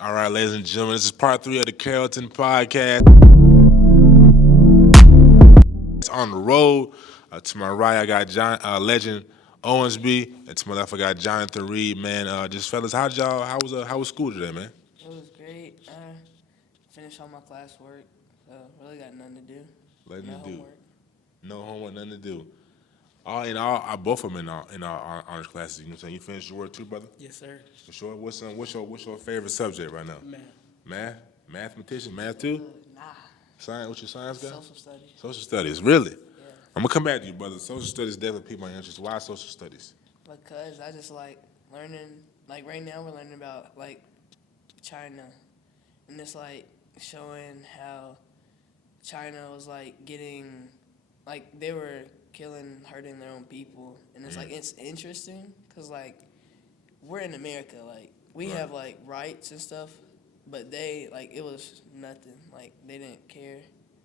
All right, ladies and gentlemen, this is part 3 of the Carrollton podcast. It's on the road. To my right, I got legend Owensby, and to my left, I got Jonathan Reid. Man, just fellas, how was school today, man? It was great. I finished all my classwork, so really got nothing to do. Letting No you do. homework. No homework, nothing to do. All, both of them in our honors classes. You know what I'm saying? You finished your work too, brother? Yes, sir. For sure. What's your favorite subject right now? Math. Math, mathematician, math too. Nah. Science. What's your science guy? Social studies. Social studies. Really? Yeah. I'm gonna come back to you, brother. Social studies definitely piqued my interest. Why social studies? Because I just like learning. Like right now, we're learning about like China, and it's like showing how China was like getting, like they were killing, hurting their own people, and it's like it's interesting because like we're in America, like we Right. have like rights and stuff, but they like it was nothing, like they didn't care,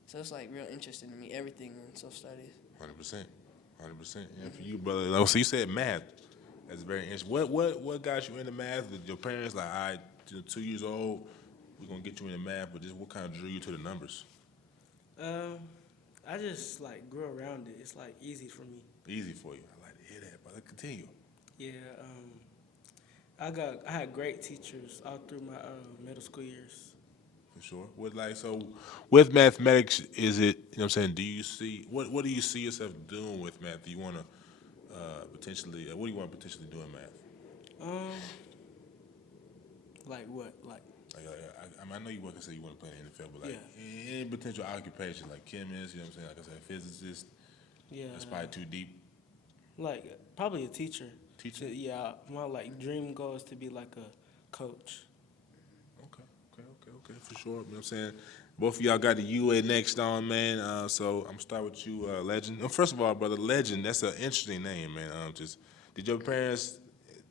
so it's like real interesting to me everything in social studies. 100%. 100%. And for you, brother, like, so you said math. That's very interesting. What got you into math? Did your parents like, all right, 2 years old, we're gonna get you into math, but just what kind of drew you to the numbers? Um, I just like grew around it. It's like easy for me. Easy for you. I like to hear that, brother. Continue. Yeah. I had great teachers all through my middle school years. For sure. With mathematics, is it, you know what I'm saying, do you see, what do you see yourself doing with math? Do you want to potentially, what do you want to potentially do in math? Um, like what? I know you want to say you want to play in the NFL, but like any potential occupation, like chemist, you know what I'm saying, like I said, physicist, Yeah. that's probably too deep. Like probably a teacher. Teacher? Yeah. My like dream goal is to be like a coach. Okay, for sure. You know what I'm saying? Both of y'all got the UA next on, man. So I'm going to start with you, Legend. First of all, brother, Legend, that's an interesting name, man. Did your parents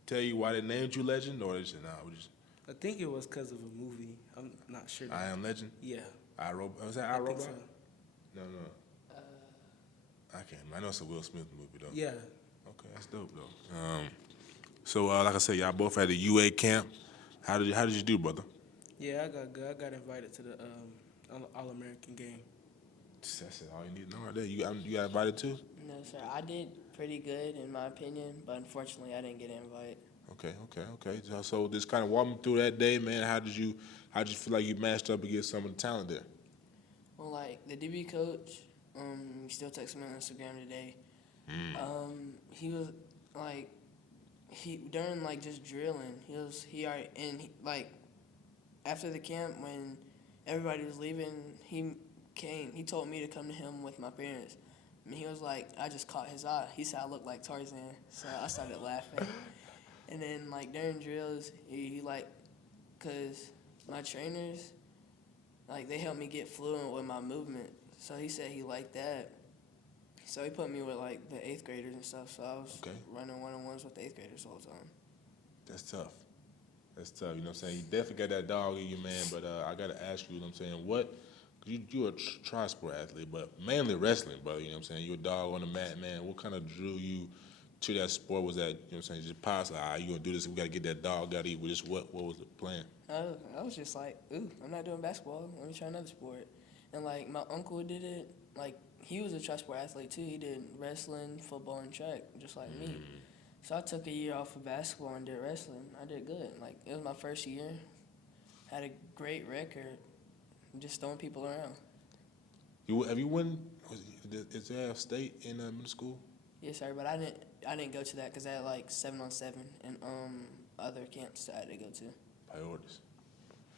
tell you why they named you Legend, or they said, nah, we just, I think it was because of a movie. I'm not sure. I Am Legend? Yeah. Was that I think iRobot? so. No. I can't. I know it's a Will Smith movie, though. Yeah. Okay, that's dope, though. So, like I said, y'all both had the UA camp. How did you do, brother? Yeah, I got good. I got invited to the All American game. That's it. All you need to know right there. You got invited too? No, sir, I did pretty good in my opinion, but unfortunately, I didn't get an invite. Okay. So just kind of walk me through that day, man. How did you feel like you matched up against some of the talent there? Well, like the DB coach, he still texts me on Instagram today. He was like, during like just drilling, like after the camp when everybody was leaving, he told me to come to him with my parents. And he was like, I just caught his eye. He said I looked like Tarzan, so I started laughing. And then like during drills, he like, cause my trainers, like they helped me get fluent with my movement. So he said he liked that. So he put me with like the 8th graders and stuff. So I was running one-on-ones with the 8th graders the whole time. That's tough. You know what I'm saying? You definitely got that dog in you, man. But I got to ask you, you know what I'm saying, you're a tri-sport athlete, but mainly wrestling, brother. You know what I'm saying? You're a dog on the mat, man. What kind of drew you to that sport? Was that, you know what I'm saying, just positive? You going to do this? We got to get that dog, got to eat. What was the plan? I was just like, ooh, I'm not doing basketball. Let me try another sport. And like my uncle did it. Like he was a tri-sport athlete too. He did wrestling, football, and track, just like me. So I took a year off of basketball and did wrestling. I did good. Like it was my first year. Had a great record. Just throwing people around. Have you won? Is there a state in middle school? Yes, sir. But I didn't go to that because I had like 7-on-7 and other camps that I had to go to. Priorities.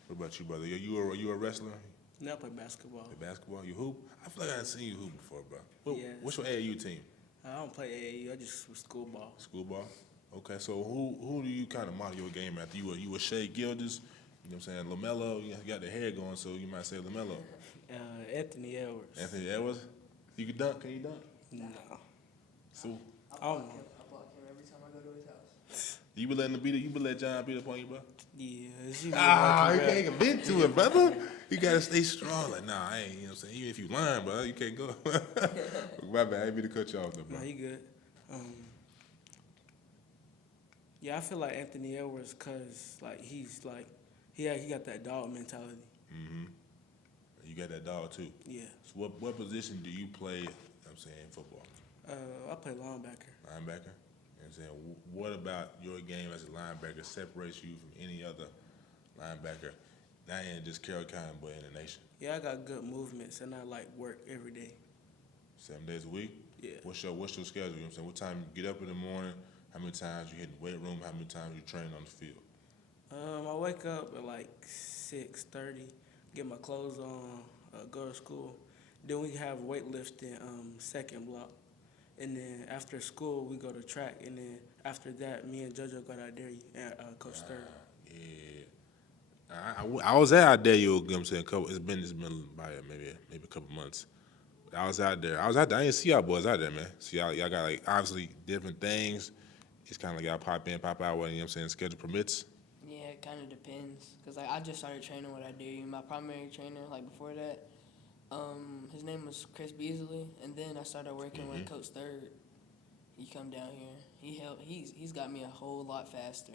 What about you, brother? You a wrestler? Now I play basketball. Play basketball? You hoop? I feel like I haven't seen you hoop before, bro. Yeah. What's your AAU team? I don't play AAU. I just school ball. School ball? Okay, so who do you kind of model your game after? You a Shea Gildas? You know what I'm saying? LaMelo, you got the hair going, so you might say LaMelo. Anthony Edwards. Anthony Edwards? You can dunk? Can you dunk? No. So I block him every time I go to his house. you been let John beat up on you, bro? Yeah. You can't even been to it, brother. You gotta stay strong. Like, nah, I ain't, you know what I'm saying? Even if you lying, bro, you can't go. My bad, I ain't mean to cut you off though, bro. No, he good. Yeah, I feel like Anthony Edwards, cause like he he got that dog mentality. Mm-hmm. You got that dog too. Yeah. So what position do you play? I'm saying in football. I play linebacker. Linebacker. I'm saying, what about your game as a linebacker separates you from any other linebacker, not in just Carroll County but in the nation? Yeah, I got good movements and I like work every day. 7 days a week. Yeah. What's your schedule? You know what I'm saying? What time you get up in the morning? How many times you hit the weight room? How many times you train on the field? I wake up at like 6:30, get my clothes on, go to school. Then we have weightlifting second block. And then after school, we go to track. And then after that, me and JoJo got out there and Coach Third. Yeah. I was out there, you know what I'm saying? It's been about maybe a couple months. I was out there. I didn't see y'all boys out there, man. See, y'all got, like, obviously different things. It's kind of like y'all pop in, pop out, when, you know what I'm saying, schedule permits. Yeah, it kind of depends. Because, like, I just started training what I do. My primary trainer, like, before that, his name was Chris Beasley. And then I started working with Coach Third. He come down here. He's got me a whole lot faster.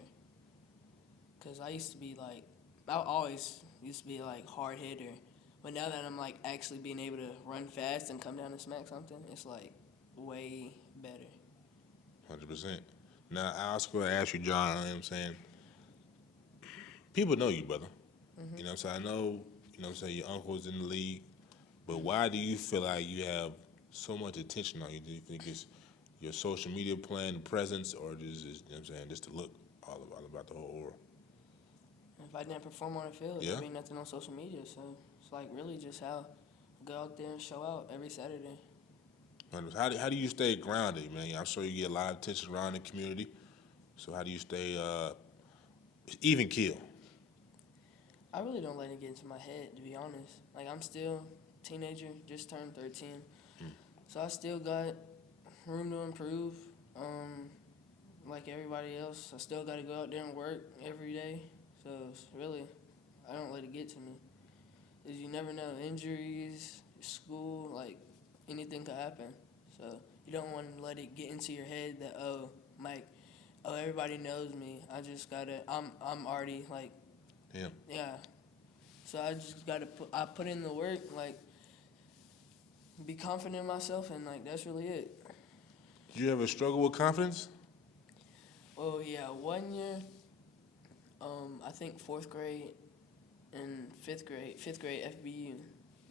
Because I used to be, like, I always used to be, like, hard hitter. But now that I'm, like, actually being able to run fast and come down and smack something, it's, like, way better. 100%. Now, I was going to ask you, John, you know what I'm saying? People know you, brother. Mm-hmm. You know what I'm saying? I know, you know what I'm saying, your uncle's in the league. But why do you feel like you have so much attention on you? Do you think it's your social media plan, the presence, or just, you know what I'm saying, just to look all about the whole world? If I didn't perform on the field, Yeah. there'd be nothing on social media. So it's like really just how I go out there and show out every Saturday. How do you stay grounded, man? I'm sure you get a lot of attention around the community. So how do you stay even keel? I really don't let it get into my head, to be honest. Like, I'm still a teenager, just turned 13. So I still got room to improve. Like everybody else, I still got to go out there and work every day. So it's really, I don't let it get to me. Because you never know, injuries, school, like, anything could happen. So you don't want to let it get into your head that, everybody knows me. I just got to, I'm already, like, yeah. So I just got to put in the work, like, be confident in myself, and, like, that's really it. Did you ever struggle with confidence? Oh, yeah, 1 year, I think 4th grade and 5th grade FBU.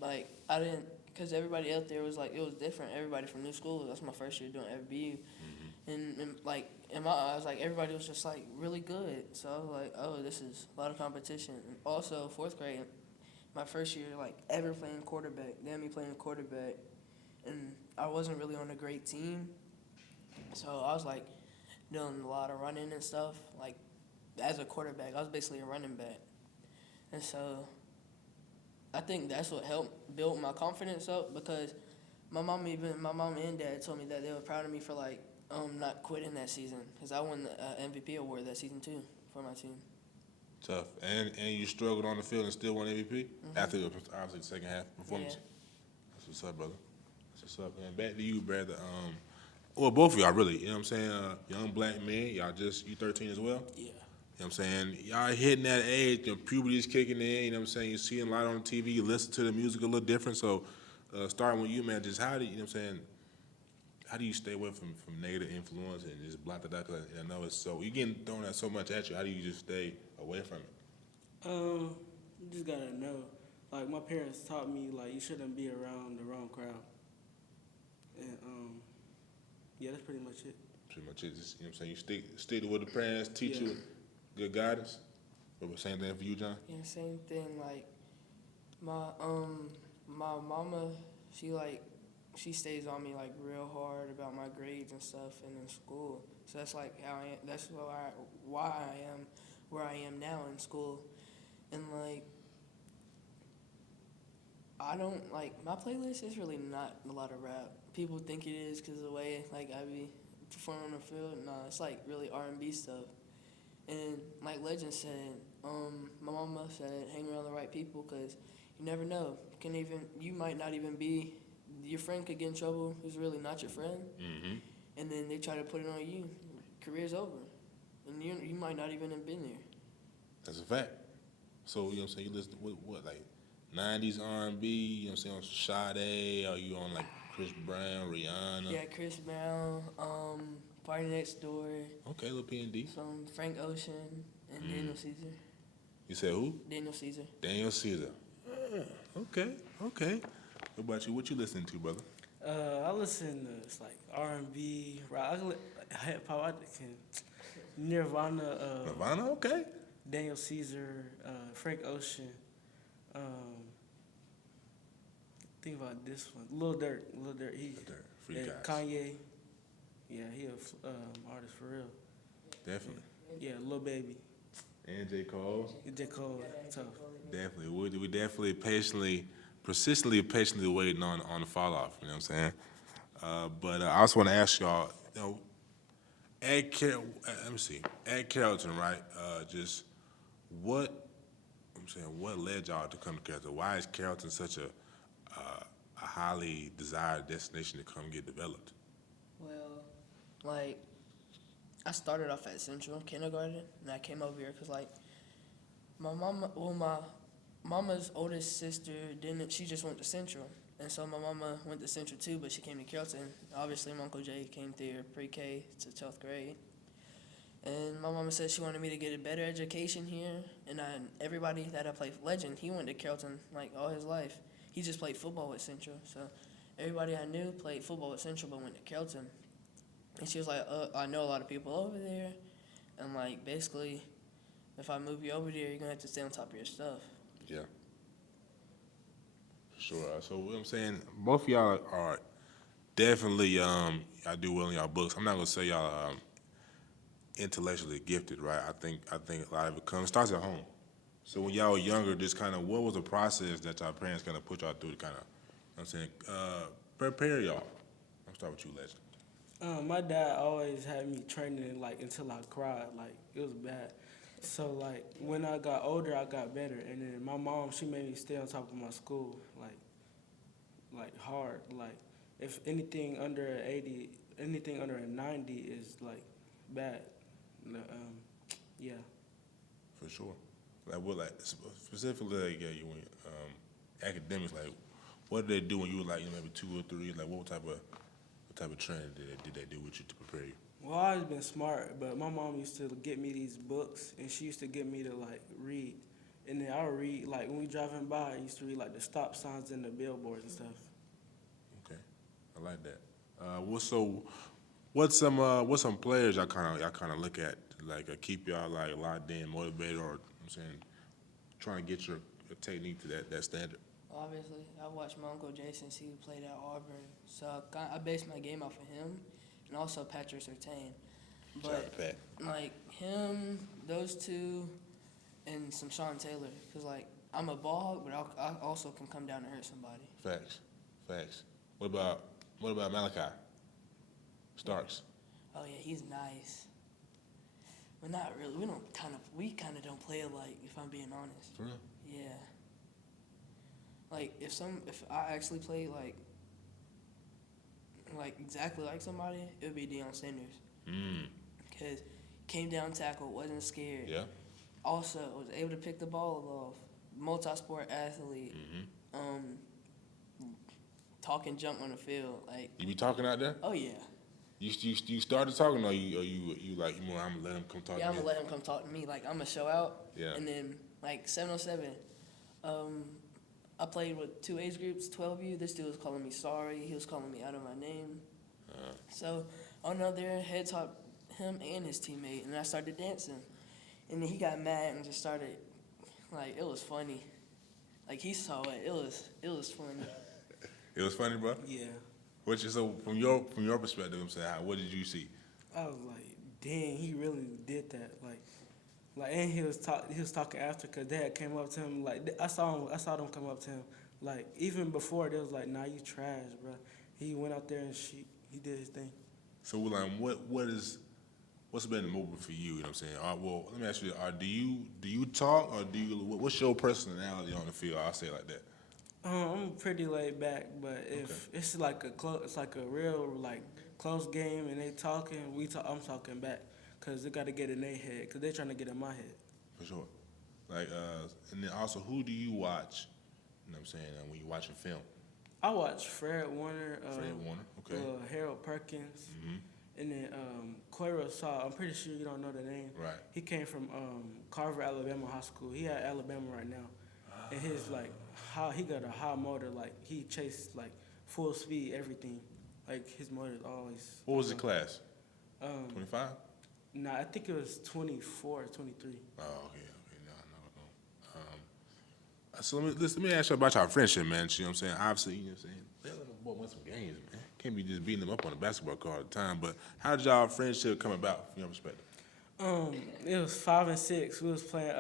Like, I didn't, because everybody out there was, like, it was different. Everybody from new school, that's my first year doing FBU. And, like, in my eyes, like, everybody was just, like, really good. So I was like, oh, this is a lot of competition. And also, 4th grade, my first year, like, ever playing quarterback. They had me playing quarterback. And I wasn't really on a great team. So I was, like, doing a lot of running and stuff. Like, as a quarterback, I was basically a running back. And so I think that's what helped build my confidence up, because my mom and dad told me that they were proud of me for, like, not quitting that season, because I won the MVP award that season too for my team. Tough. And you struggled on the field and still won MVP after obviously the second half performance. Yeah. That's what's up, brother. That's what's up, man. Back to you, brother. Well, both of y'all really. You know what I'm saying? Young black men. Y'all you 13 as well? Yeah. You know what I'm saying? Y'all hitting that age, puberty's kicking in, you know what I'm saying? You see a lot on TV, you listen to the music a little different. So starting with you, man, just how do you know what I'm saying? How do you stay away from negative influence and just block that out? 'Cause I know it's so, you getting thrown out so much at you. How do you just stay away from it? You just gotta know. Like, my parents taught me, like, you shouldn't be around the wrong crowd. And yeah, that's pretty much it. Pretty much it. Just, you know what I'm saying? You stick to what the parents teach you, good guidance. But same thing for you, John? Yeah, same thing. Like, my mama, she stays on me, like, real hard about my grades and stuff, and in school. So that's, like, how I am. That's why I am where I am now in school. And, like, I don't, like, my playlist is really not a lot of rap. People think it is because of the way, like, I be performing on the field. Nah, it's, like, really R&B stuff. And like Legend said, my mama said, hang around the right people, because you never know. You might not even be, your friend could get in trouble who's really not your friend. And then they try to put it on you. Career's over. And you might not even have been there. That's a fact. So, you know what I'm saying, you listen to what like 90s R&B, you know what I'm saying, on Sade, or you on like Chris Brown, Rihanna? Yeah, Chris Brown, Party Next Door, Okay, little P&D. some Frank Ocean, and Daniel Caesar. You said who? Daniel Caesar. Daniel Caesar. Okay, okay. What about you? What you listening to, brother? I listen to it's like R&B, rock, hip hop. I can Nirvana, Nirvana, okay. Daniel Caesar, Frank Ocean. Think about this one, Lil Durk. He Free yeah, guys. Kanye. Yeah, he a artist for real. Definitely. Yeah, Lil Baby, And J. Cole. J. Cole, tough. Definitely. We definitely patiently waiting on the fall off, you know what I'm saying? But I also want to ask y'all, you know, at Carrollton, right? Just what led y'all to come to Carrollton? Why is Carrollton such a highly desired destination to come get developed? Well, like, I started off at Central Kindergarten, and I came over here because, like, my mama's oldest sister she just went to Central. And so my mama went to Central too, but she came to Carrollton. Obviously, my Uncle Jay came through pre-K to 12th grade. And my mama said she wanted me to get a better education here. And everybody that I played Legend, he went to Carrollton, like, all his life. He just played football with Central. So everybody I knew played football with Central but went to Carrollton. And she was like, I know a lot of people over there. And, like, basically, if I move you over there, you're going to have to stay on top of your stuff. Yeah. Sure. So what I'm saying, both of y'all are definitely y'all do well in y'all books. I'm not gonna say y'all intellectually gifted, right? I think a lot of it starts at home. So when y'all were younger, just kind of what was the process that y'all parents kind of put y'all through to kind of, you know what I'm saying, prepare y'all? I'll start with you, Legend. My dad always had me training like until I cried, like it was bad. So like when I got older, I got better, and then my mom she made me stay on top of my school, like hard. Like if anything under an 80, anything under a 90 is like bad. Yeah. For sure. Like what, like specifically, like you went academics. Like what did they do when you were like maybe 2 or 3? Like what type of training did they do with you to prepare you? Well, I always been smart, but my mom used to get me these books, and she used to get me to like read, and then I would read like when we driving by, I used to read like the stop signs and the billboards and stuff. Okay, I like that. What's some players y'all kind of look at like keep y'all like locked in, motivated, or I'm saying trying to get your technique to that standard? Obviously, I watched my Uncle Jay since he played at Auburn, so I based my game off of him, and also Patrick Surtain. Shout out to Pat. Like him, those two, and some Sean Taylor, because like I'm a ball hog, but I also can come down and hurt somebody. Facts. What about Malachi Starks? Oh yeah, he's nice. But not really. We kind of don't play alike, if I'm being honest. For real? Yeah. Like if I actually played like exactly like somebody, it would be Deion Sanders. Because came down tackle, wasn't scared. Yeah. Also was able to pick the ball off. Multi-sport athlete. Talk and jump on the field. Like You be talking out there? oh yeah. You started talking, or you like I'm gonna let him come talk Yeah, to I'm me? gonna let him come talk to me. Like I'm gonna show out. Yeah. And then like 707. I played with 2 age groups, 12U. This dude was calling me sorry. He was calling me out of my name. So on the other head top him and his teammate, and I started dancing. And then he got mad and just started, like, it was funny. Like he saw it. It was funny. It was funny, bro. Yeah. So from your perspective, I'm saying, what did you see? I was like, dang, he really did that. Like, and he was talking after, cause Dad came up to him. Like, I saw them come up to him. Like, even before, they was like, nah, you trash, bro. He went out there and he did his thing. So, like, what's been the movement for you? You know what I'm saying? Well, let me ask you: do you talk, or what's your personality on the field? I'll say it like that. I'm pretty laid back, but if it's like a real like close game and they talking, I'm talking back, cause they got to get in their head, cause they trying to get in my head. For sure. Like, and then also, who do you watch? You know what I'm saying? When you watching film, I watch Fred Warner, Fred Warner. Okay. Harold Perkins, Mm-hmm. and then Coiro Saw. I'm pretty sure you don't know the name. Right. He came from Carver, Alabama High School. He at Alabama right now, and his like how he got a high motor. Like he chased like full speed everything. Like his motor is always. What was the class? 25. Nah, I think it was 24, 23. Oh, okay. No. So let me ask you about your friendship, man. You know what I'm saying? Obviously, you know what I'm saying? They let them boy win some games, man. Can't be just beating them up on the basketball court all the time. But how did y'all friendship come about from your perspective? It was 5 and 6. We was playing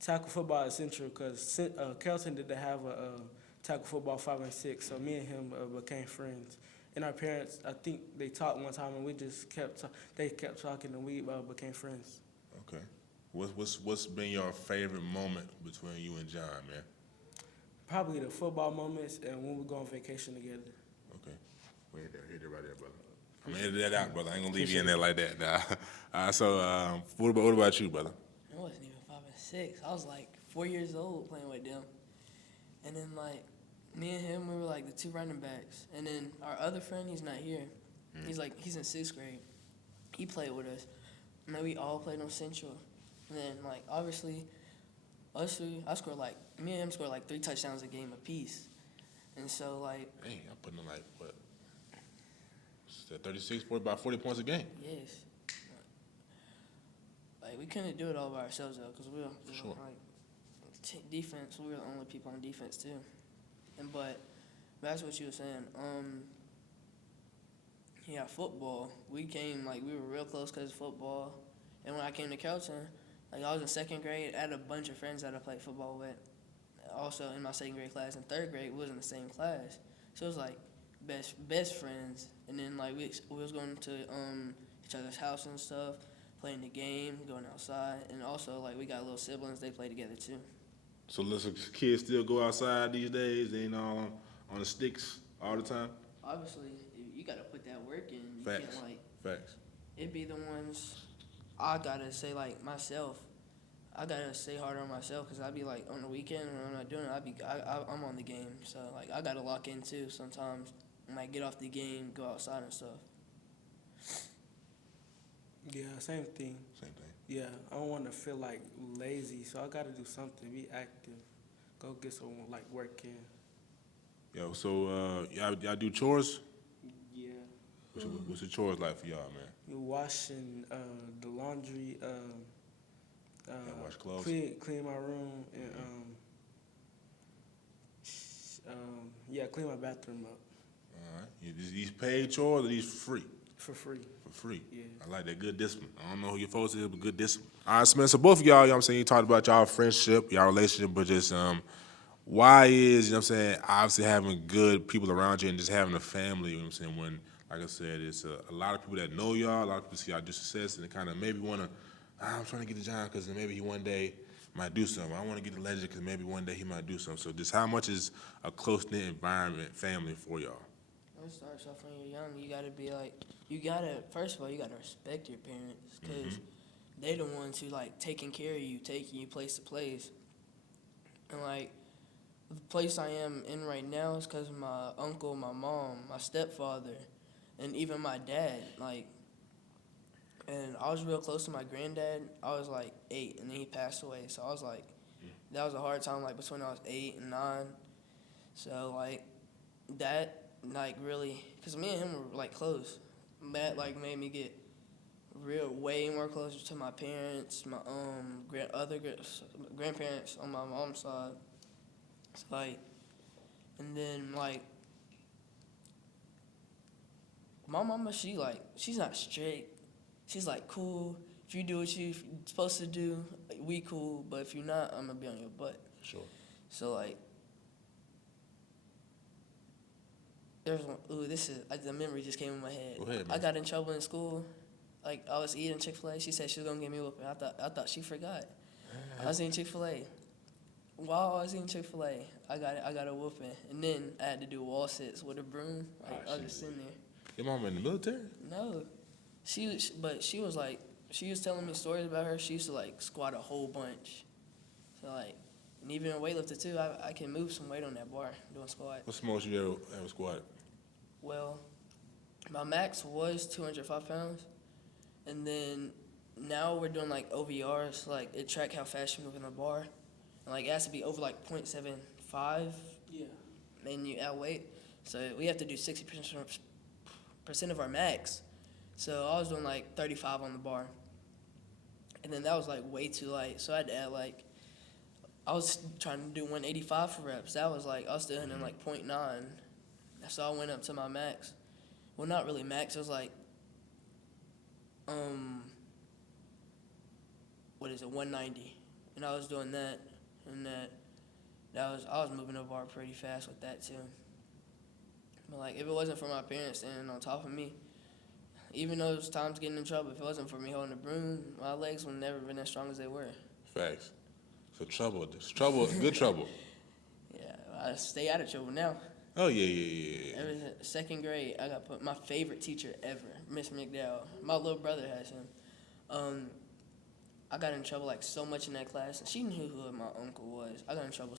tackle football at Central because Kelton didn't have a tackle football 5 and 6. So me and him became friends. And our parents, I think they talked one time and we just they kept talking and we became friends. Okay. What's been your favorite moment between you and John, man? Probably the football moments and when we go on vacation together. Okay. We hit that right there, brother. I'm gonna edit that out, brother. I ain't gonna leave you in there like that. Nah. So what about you, brother? I wasn't even 5 and 6. I was like 4 years old playing with them. And then like me and him, we were like the two running backs. And then our other friend, he's not here. He's in 6th grade. He played with us. And then we all played on Central. And then like obviously us three, me and him scored like 3 touchdowns a game apiece. And so like Dang, I'm putting in like what? 36, 40, about 40 points a game. yes. Like we couldn't do it all by ourselves though, because we were Sure. like defense. We were the only people on defense too. But that's what you were saying. Yeah, football. We were real close because of football. And when I came to Kelton, like I was in 2nd grade, I had a bunch of friends that I played football with. Also in my 2nd grade class. In 3rd grade, we was in the same class. So it was like best friends. And then like we was going to each other's house and stuff, playing the game, going outside, and also like we got little siblings. They play together too. So listen, kids still go outside these days. They ain't all on the sticks all the time. Obviously, you gotta put that work in. You Facts. can't like Facts. it be the ones I gotta say like myself. I gotta stay harder on myself because I be like on the weekend when I'm not doing it. I'm on the game, so like I gotta lock in too. Sometimes I might get off the game, go outside and stuff. Yeah, same thing. Same thing. Yeah, I don't want to feel like lazy, so I got to do something, be active, go get some like work in. Yo, so y'all do chores? Yeah. What's the chores like for y'all, man? You washing the laundry, Wash clothes? clean my room, and clean my bathroom up All right. These paid chores or these free? for free. For free. Yeah. I like that good discipline. I don't know who your folks is, but good discipline. All right, so, man, so both of y'all, you know what I'm saying, you talked about y'all friendship, y'all relationship, but just why is, you know what I'm saying, obviously having good people around you and just having a family, you know what I'm saying, when, like I said, it's a lot of people that know y'all, a lot of people see y'all do success, and they kind of maybe want to, I'm trying to get to John because maybe he one day might do something. I want to get to Legend because maybe one day he might do something. So just how much is a close-knit environment, family for y'all? It starts off when you're young. You gotta be like, first of all, you gotta respect your parents because they the ones who like taking care of you, taking you place to place. And like the place I am in right now is because of my uncle, my mom, my stepfather, and even my dad. Like, and I was real close to my granddad. I was like 8, and then he passed away. So I was like, that was a hard time. Like between I was 8 and 9. So like that. Like really, cause me and him were like close. That like made me get way more closer to my parents, my grandparents on my mom's side. It's like, and then like my mama, she's not strict. She's like cool. If you do what you're supposed to do, like, we cool. But if you're not, I'm gonna be on your butt. Sure. So like. There's one. The memory just came in my head. Go ahead, man. I got in trouble in school. Like I was eating Chick-fil-A. She said she was gonna give me a whooping. I thought she forgot. I was eating Chick-fil-A. While I was eating Chick-fil-A, I got a whooping, and then I had to do wall sits with a broom. Like I was just sitting there. Your mom in the military? No, she was telling me stories about her. She used to like squat a whole bunch, So like, and even in weightlifting too, I can move some weight on that bar doing squat. What's the most you ever squatted? Well, my max was 205 pounds, and then now we're doing like OVRs, like it track how fast you move in the bar, and like it has to be over like 0.75, Yeah. and you add weight. So we have to do 60% of our max. So I was doing like 35 on the bar, and then that was like way too light. So I had to add like, I was trying to do 185 for reps. That was like I was still hitting like 0.9. So I went up to my max. Well, not really max. It was like, what is it, 190, and I was doing that, and I was moving the bar pretty fast with that too. But like, if it wasn't for my parents standing on top of me, even though it was times getting in trouble, if it wasn't for me holding the broom, my legs would never been as strong as they were. Facts. So trouble, good trouble. Yeah, I stay out of trouble now. Oh yeah. Ever since second grade, I got put my favorite teacher ever, Miss McDowell. My little brother has him. I got in trouble like so much in that class. She knew who my uncle was. I got in trouble